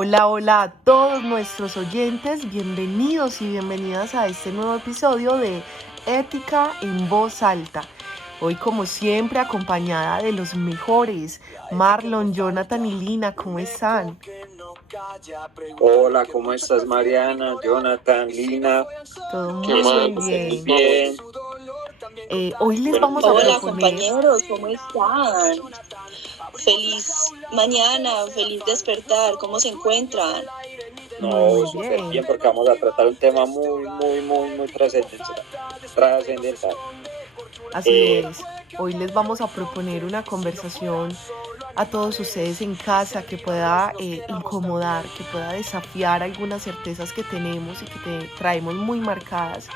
Hola, hola a todos nuestros oyentes, bienvenidos y bienvenidas a este nuevo episodio de Ética en Voz Alta. Hoy, como siempre, acompañada de los mejores, Marlon, Jonathan y Lina, ¿cómo están? Hola, ¿cómo estás, Mariana, Jonathan, Lina? Todo ¿Qué muy más? Muy bien. bien. Hoy les Bueno, vamos a Hola proponer... compañeros, ¿cómo están? Feliz mañana, feliz despertar, ¿cómo se encuentran? no, Muy súper bien. bien porque vamos a tratar un tema muy trascendental. Así Eh, es. Hoy les vamos a proponer una conversación a todos ustedes en casa que pueda incomodar, que pueda desafiar algunas certezas que tenemos y que traemos muy marcadas,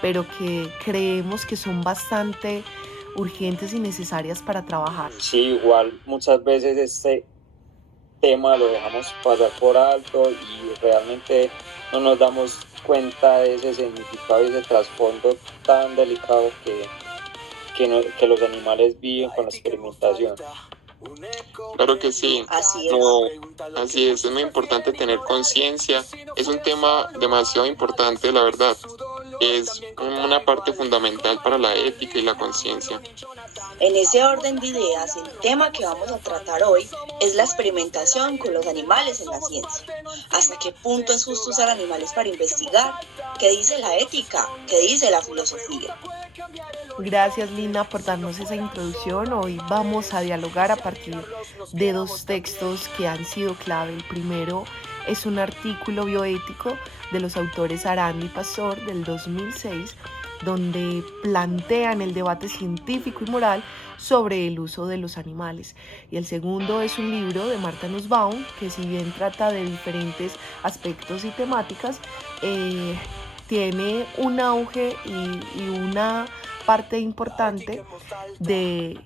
pero que creemos que son bastante urgentes y necesarias para trabajar. sí, igual muchas veces este tema lo dejamos pasar por alto y realmente no nos damos cuenta de ese significado y ese trasfondo tan delicado que los animales viven con la experimentación. Claro que sí. Así es. No, así es muy importante tener conciencia. Es un tema demasiado importante, la verdad. Es una parte fundamental para la ética y la conciencia. En ese orden de ideas, el tema que vamos a tratar hoy es la experimentación con los animales en la ciencia. ¿Hasta qué punto es justo usar animales para investigar? ¿Qué dice la ética? ¿Qué dice la filosofía? Gracias, Lina, por darnos esa introducción. Hoy vamos a dialogar a partir de dos textos que han sido clave. El primero es un artículo bioético de los autores Aranda y Pastor del 2006, donde plantean el debate científico y moral sobre el uso de los animales. Y el segundo es un libro de Martha Nussbaum, que si bien trata de diferentes aspectos y temáticas, tiene un auge y una parte importante de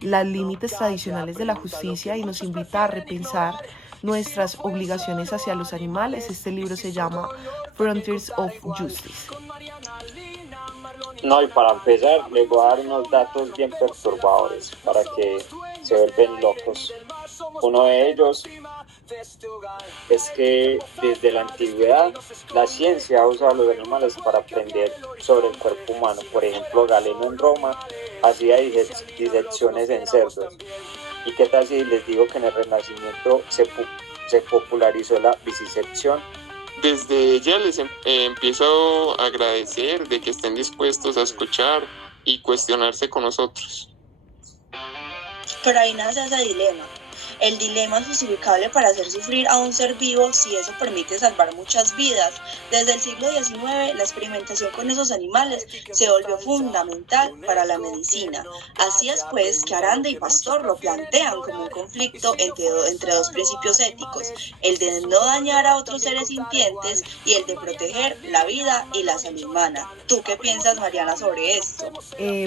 los límites tradicionales de la justicia y nos invita a repensar nuestras obligaciones hacia los animales. Este libro se llama Frontiers of Justice. No, y para empezar, les voy a dar unos datos bien perturbadores para que se vuelven locos. Uno de ellos es que desde la antigüedad la ciencia ha usado a los animales para aprender sobre el cuerpo humano. Por ejemplo, Galeno en Roma hacía disecciones en cerdos. ¿Y qué tal si les digo que en el Renacimiento se popularizó la vivisección? Desde ya les empiezo a agradecer de que estén dispuestos a escuchar y cuestionarse con nosotros. Pero ahí nace ese dilema. El dilema es justificable para hacer sufrir a un ser vivo si eso permite salvar muchas vidas. Desde el siglo XIX, la experimentación con esos animales se volvió fundamental para la medicina. Así es pues que Aranda y Pastor lo plantean como un conflicto entre dos principios éticos, el de no dañar a otros seres sintientes y el de proteger la vida y la salud humana. ¿Tú qué piensas, Mariana, sobre esto?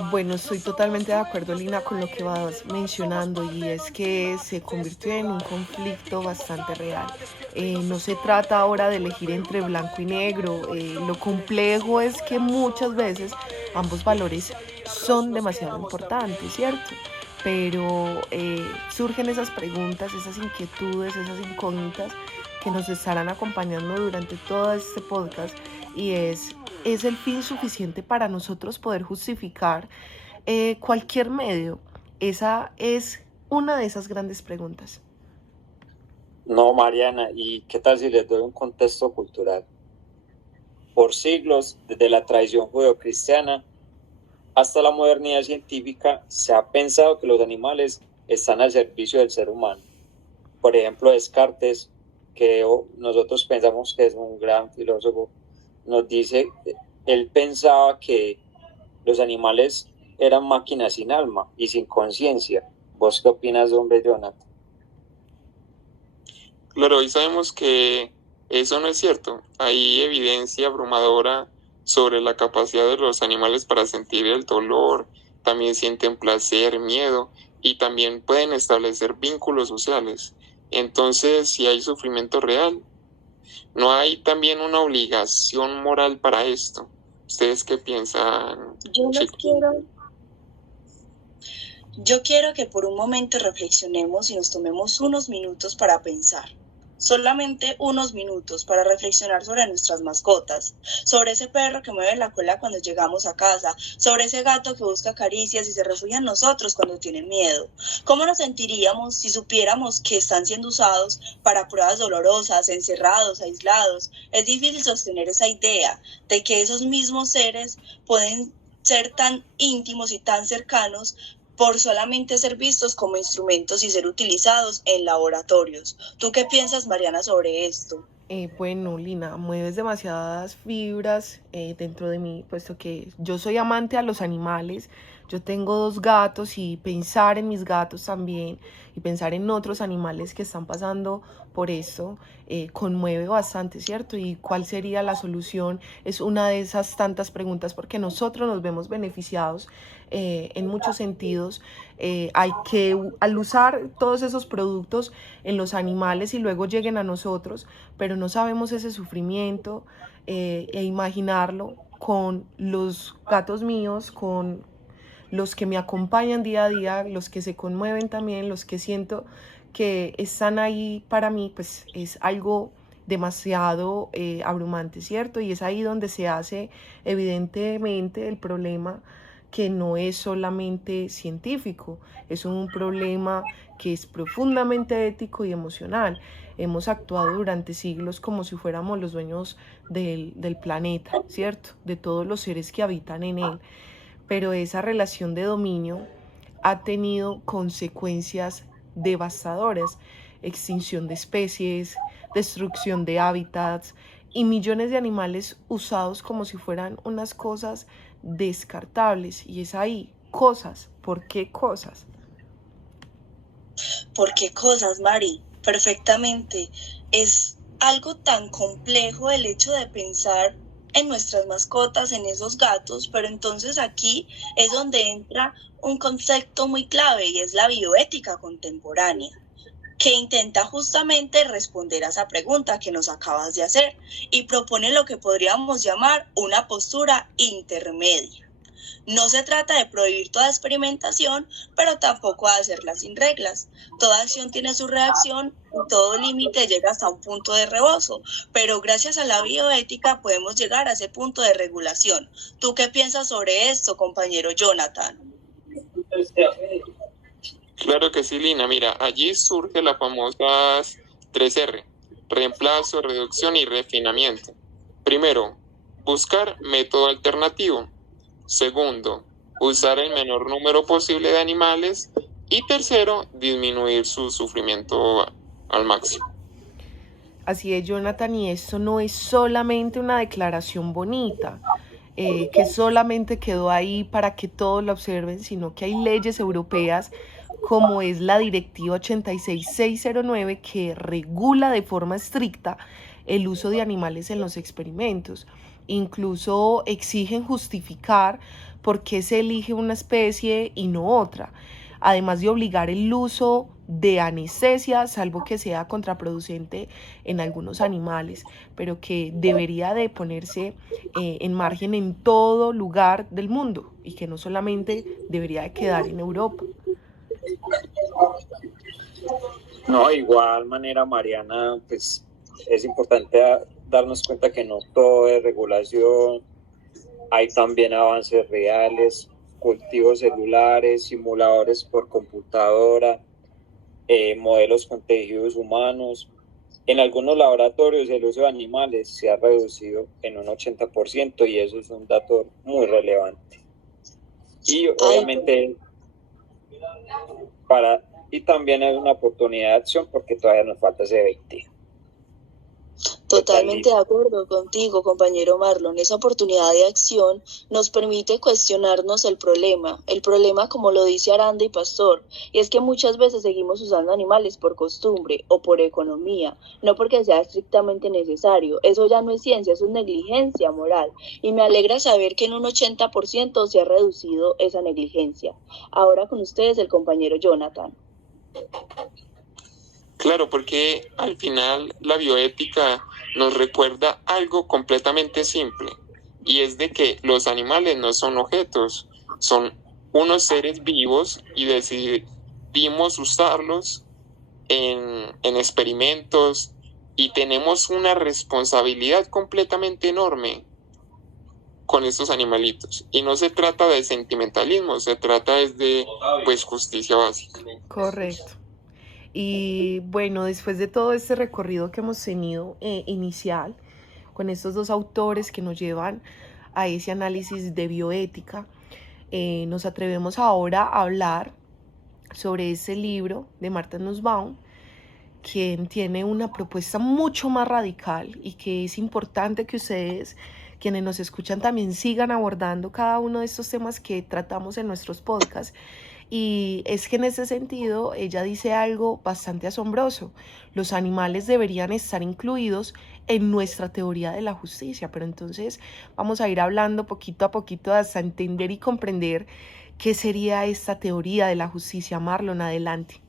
Bueno, estoy totalmente de acuerdo, Lina, con lo que vas mencionando y es que se convirtió en un conflicto bastante real. No se trata ahora de elegir entre blanco y negro. Lo complejo es que muchas veces ambos valores son demasiado importantes, ¿cierto? Pero surgen esas preguntas, esas inquietudes, esas incógnitas que nos estarán acompañando durante todo este podcast y ¿es el fin suficiente para nosotros poder justificar cualquier medio? Esa es una de esas grandes preguntas. No, Mariana, ¿y qué tal si les doy un contexto cultural? Por siglos, desde la tradición judeocristiana hasta la modernidad científica, se ha pensado que los animales están al servicio del ser humano. Por ejemplo, Descartes, que nosotros pensamos que es un gran filósofo, nos dice, él pensaba que los animales eran máquinas sin alma y sin conciencia. ¿Vos qué opinas, hombre, Jonathan? Claro, hoy sabemos que eso no es cierto. Hay evidencia abrumadora sobre la capacidad de los animales para sentir el dolor, también sienten placer, miedo y también pueden establecer vínculos sociales. Entonces, si hay sufrimiento real, no hay también una obligación moral para esto. ¿Ustedes qué piensan, chicos? Yo quiero que por un momento reflexionemos y nos tomemos unos minutos para pensar. solamente unos minutos para reflexionar sobre nuestras mascotas, sobre ese perro que mueve la cola cuando llegamos a casa, sobre ese gato que busca caricias y se refugia en nosotros cuando tiene miedo. ¿Cómo nos sentiríamos si supiéramos que están siendo usados para pruebas dolorosas, encerrados, aislados? Es difícil sostener esa idea de que esos mismos seres pueden ser tan íntimos y tan cercanos por solamente ser vistos como instrumentos y ser utilizados en laboratorios. ¿Tú qué piensas, Mariana, sobre esto? Bueno, Lina, mueves demasiadas fibras dentro de mí, puesto que yo soy amante a los animales. Yo tengo 2 gatos y pensar en mis gatos también y pensar en otros animales que están pasando por esto conmueve bastante, ¿cierto? ¿Y cuál sería la solución? Es una de esas tantas preguntas porque nosotros nos vemos beneficiados en muchos sentidos. Hay que, al usar todos esos productos en los animales y luego lleguen a nosotros, pero no sabemos ese sufrimiento e imaginarlo con los gatos míos, con los que me acompañan día a día, los que se conmueven también, los que siento que están ahí para mí, pues es algo demasiado abrumante, ¿cierto? Y es ahí donde se hace evidentemente el problema, que no es solamente científico, es un problema que es profundamente ético y emocional. Hemos actuado durante siglos como si fuéramos los dueños del planeta, ¿cierto? De todos los seres que habitan en él. Pero esa relación de dominio ha tenido consecuencias devastadoras: extinción de especies, destrucción de hábitats y millones de animales usados como si fueran unas cosas descartables. Y es ahí, cosas, ¿por qué cosas? ¿Por qué cosas, Mari? Perfectamente. Es algo tan complejo el hecho de pensar en nuestras mascotas, en esos gatos, pero entonces aquí es donde entra un concepto muy clave y es la bioética contemporánea, que intenta justamente responder a esa pregunta que nos acabas de hacer y propone lo que podríamos llamar una postura intermedia. No se trata de prohibir toda experimentación, pero tampoco de hacerla sin reglas. Toda acción tiene su reacción y todo límite llega hasta un punto de rebozo, pero gracias a la bioética podemos llegar a ese punto de regulación. ¿Tú qué piensas sobre esto, compañero Jonathan? Claro que sí, Lina. Mira, allí surge las famosas 3R: reemplazo, reducción y refinamiento. Primero, buscar método alternativo. Segundo, usar el menor número posible de animales. Y tercero, disminuir su sufrimiento al máximo. Así es, Jonathan, y esto no es solamente una declaración bonita, que solamente quedó ahí para que todos lo observen, sino que hay leyes europeas como es la Directiva 86609, que regula de forma estricta el uso de animales en los experimentos. Incluso exigen justificar por qué se elige una especie y no otra, además de obligar el uso de anestesia, salvo que sea contraproducente en algunos animales, pero que debería de ponerse en margen en todo lugar del mundo y que no solamente debería de quedar en Europa. No, igual manera, Mariana, pues es importante darnos cuenta que no todo es regulación, hay también avances reales, cultivos celulares, simuladores por computadora, modelos con tejidos humanos. En algunos laboratorios el uso de animales se ha reducido en un 80% y eso es un dato muy relevante. Y obviamente y también hay una oportunidad de acción porque todavía nos falta ese 20. Totalmente de acuerdo contigo, compañero Marlon. Esa oportunidad de acción nos permite cuestionarnos el problema como lo dice Aranda y Pastor, y es que muchas veces seguimos usando animales por costumbre o por economía, no porque sea estrictamente necesario. Eso ya no es ciencia, eso es negligencia moral, y me alegra saber que en un 80% se ha reducido esa negligencia. Ahora con ustedes el compañero Jonathan. Claro, porque al final la bioética nos recuerda algo completamente simple, y es de que los animales no son objetos, son unos seres vivos y decidimos usarlos en experimentos, y tenemos una responsabilidad completamente enorme con estos animalitos. Y no se trata de sentimentalismo, se trata de pues justicia básica. Correcto. Y bueno, después de todo este recorrido que hemos tenido inicial, con estos dos autores que nos llevan a ese análisis de bioética, nos atrevemos ahora a hablar sobre ese libro de Martha Nussbaum, quien tiene una propuesta mucho más radical y que es importante que ustedes, quienes nos escuchan, también sigan abordando cada uno de estos temas que tratamos en nuestros podcasts. Y es que en ese sentido ella dice algo bastante asombroso: los animales deberían estar incluidos en nuestra teoría de la justicia. Pero entonces vamos a ir hablando poquito a poquito hasta entender y comprender qué sería esta teoría de la justicia. Marlon, adelante.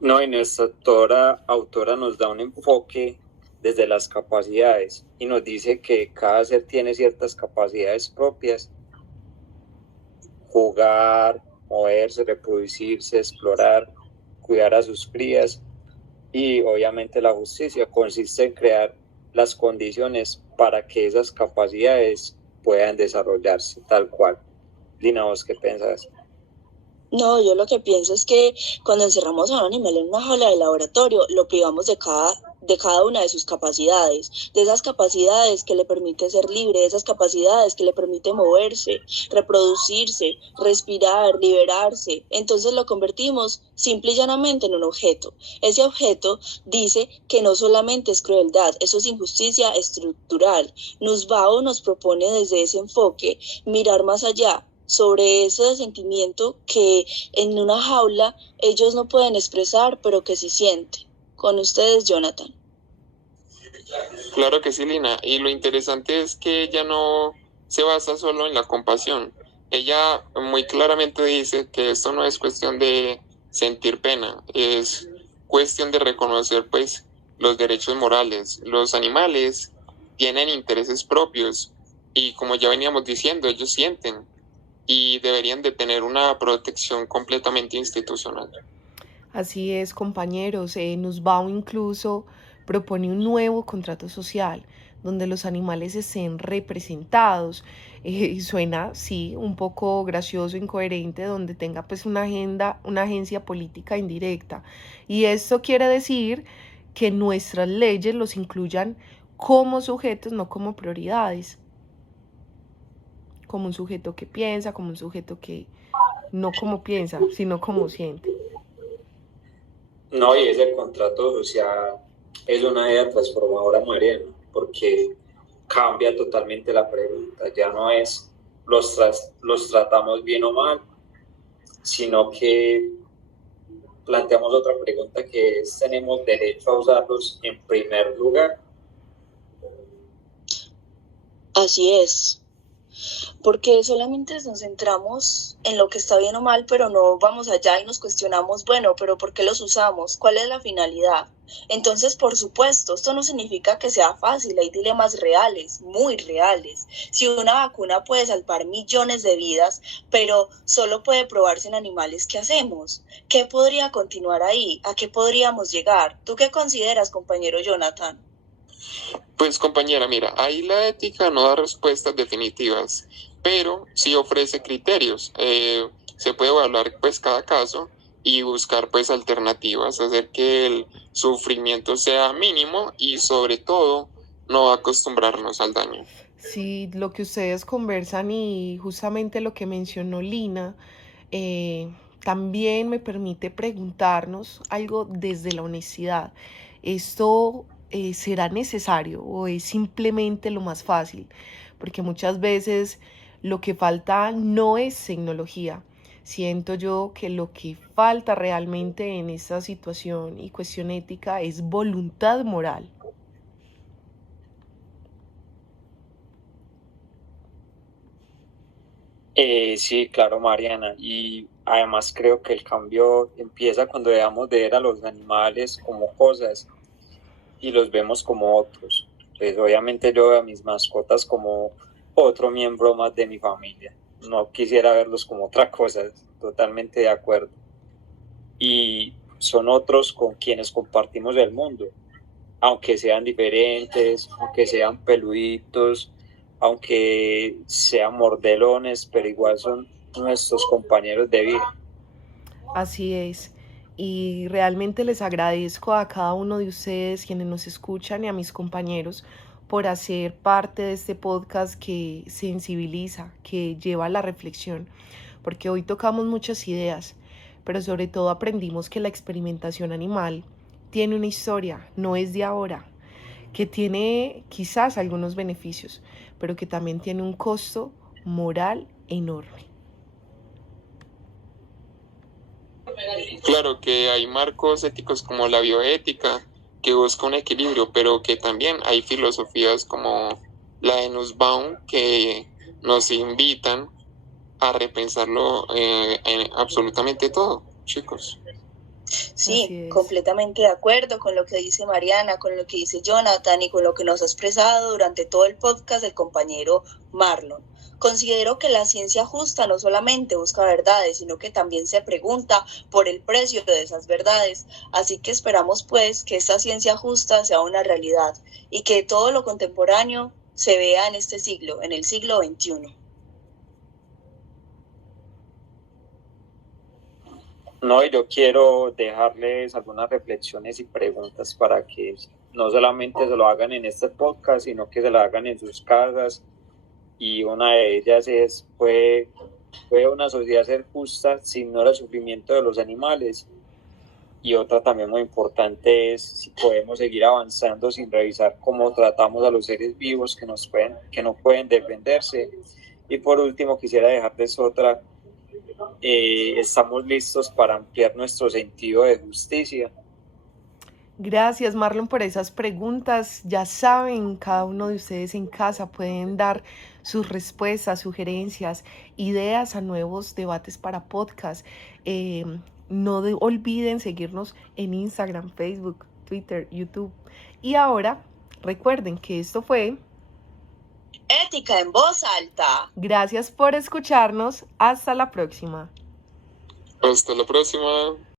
No, y nuestra autora nos da un enfoque desde las capacidades y nos dice que cada ser tiene ciertas capacidades propias: jugar, moverse, reproducirse, explorar, cuidar a sus crías. Y obviamente la justicia consiste en crear las condiciones para que esas capacidades puedan desarrollarse tal cual. Lina, ¿vos qué pensás? No, yo lo que pienso es que cuando encerramos a un animal en una jaula de laboratorio, lo privamos de cada una de sus capacidades, de esas capacidades que le permite ser libre, de esas capacidades que le permite moverse, reproducirse, respirar, liberarse. Entonces lo convertimos simple y llanamente en un objeto. Ese objeto dice que no solamente es crueldad, eso es injusticia estructural. Nussbaum nos propone desde ese enfoque mirar más allá, sobre ese sentimiento que en una jaula ellos no pueden expresar, pero que sí sienten. Con ustedes, Jonathan. Claro que sí, Lina. Y lo interesante es que ella no se basa solo en la compasión. Ella muy claramente dice que esto no es cuestión de sentir pena, es cuestión de reconocer pues los derechos morales. Los animales tienen intereses propios y, como ya veníamos diciendo, ellos sienten y deberían de tener una protección completamente institucional. Así es, compañeros. Nussbaum incluso propone un nuevo contrato social donde los animales estén representados. Y suena, sí, un poco gracioso, incoherente, donde tenga pues una agencia política indirecta. Y esto quiere decir que nuestras leyes los incluyan como sujetos, no como prioridades. Como un sujeto que piensa, como un sujeto que no como piensa, sino como siente. No, y ese contrato social es una idea transformadora, Mariana, porque cambia totalmente la pregunta. Ya no es los tratamos bien o mal, sino que planteamos otra pregunta, que es: ¿tenemos derecho a usarlos en primer lugar? Así es. Porque solamente nos centramos en lo que está bien o mal, pero no vamos allá y nos cuestionamos, bueno, pero ¿por qué los usamos? ¿Cuál es la finalidad? Entonces, por supuesto, esto no significa que sea fácil, hay dilemas reales, muy reales. Si una vacuna puede salvar millones de vidas, pero solo puede probarse en animales, ¿qué hacemos? ¿Qué podría continuar ahí? ¿A qué podríamos llegar? ¿Tú qué consideras, compañero Jonathan? Pues, compañera, mira, ahí la ética no da respuestas definitivas, pero sí ofrece criterios. Se puede evaluar pues cada caso y buscar pues alternativas, hacer que el sufrimiento sea mínimo y, sobre todo, no acostumbrarnos al daño. Sí, lo que ustedes conversan y justamente lo que mencionó Lina, también me permite preguntarnos algo desde la honestidad. ¿Esto será necesario o es simplemente lo más fácil? Porque muchas veces lo que falta no es tecnología. Siento yo que lo que falta realmente en esta situación y cuestión ética es voluntad moral. Sí, claro, Mariana, y además creo que el cambio empieza cuando dejamos de ver a los animales como cosas y los vemos como otros. Pues obviamente yo veo a mis mascotas como otro miembro más de mi familia. No quisiera verlos como otra cosa, totalmente de acuerdo. Y son otros con quienes compartimos el mundo, aunque sean diferentes, aunque sean peluditos, aunque sean mordelones, pero igual son nuestros compañeros de vida. Así es. Y realmente les agradezco a cada uno de ustedes quienes nos escuchan y a mis compañeros por hacer parte de este podcast que sensibiliza, que lleva a la reflexión, porque hoy tocamos muchas ideas, pero sobre todo aprendimos que la experimentación animal tiene una historia, no es de ahora, que tiene quizás algunos beneficios, pero que también tiene un costo moral enorme. Claro que hay marcos éticos como la bioética, que busca un equilibrio, pero que también hay filosofías como la de Nussbaum que nos invitan a repensarlo en absolutamente todo, chicos. Sí, completamente de acuerdo con lo que dice Mariana, con lo que dice Jonathan y con lo que nos ha expresado durante todo el podcast el compañero Marlon. Considero que la ciencia justa no solamente busca verdades, sino que también se pregunta por el precio de esas verdades. Así que esperamos pues que esta ciencia justa sea una realidad y que todo lo contemporáneo se vea en este siglo, en el siglo XXI. No, y yo quiero dejarles algunas reflexiones y preguntas para que no solamente se lo hagan en este podcast, sino que se lo hagan en sus casas. Y una de ellas es, ¿puede una sociedad ser justa si ignora el sufrimiento de los animales? Y otra también muy importante es si podemos seguir avanzando sin revisar cómo tratamos a los seres vivos que no pueden defenderse. Y por último quisiera dejarles otra. Estamos listos para ampliar nuestro sentido de justicia. Gracias, Marlon, por esas preguntas. Ya saben, cada uno de ustedes en casa pueden dar sus respuestas, sugerencias, ideas a nuevos debates para podcast. No olviden seguirnos en Instagram, Facebook, Twitter, YouTube. Y ahora, recuerden que esto fue Ética en voz alta. Gracias por escucharnos. Hasta la próxima. Hasta la próxima.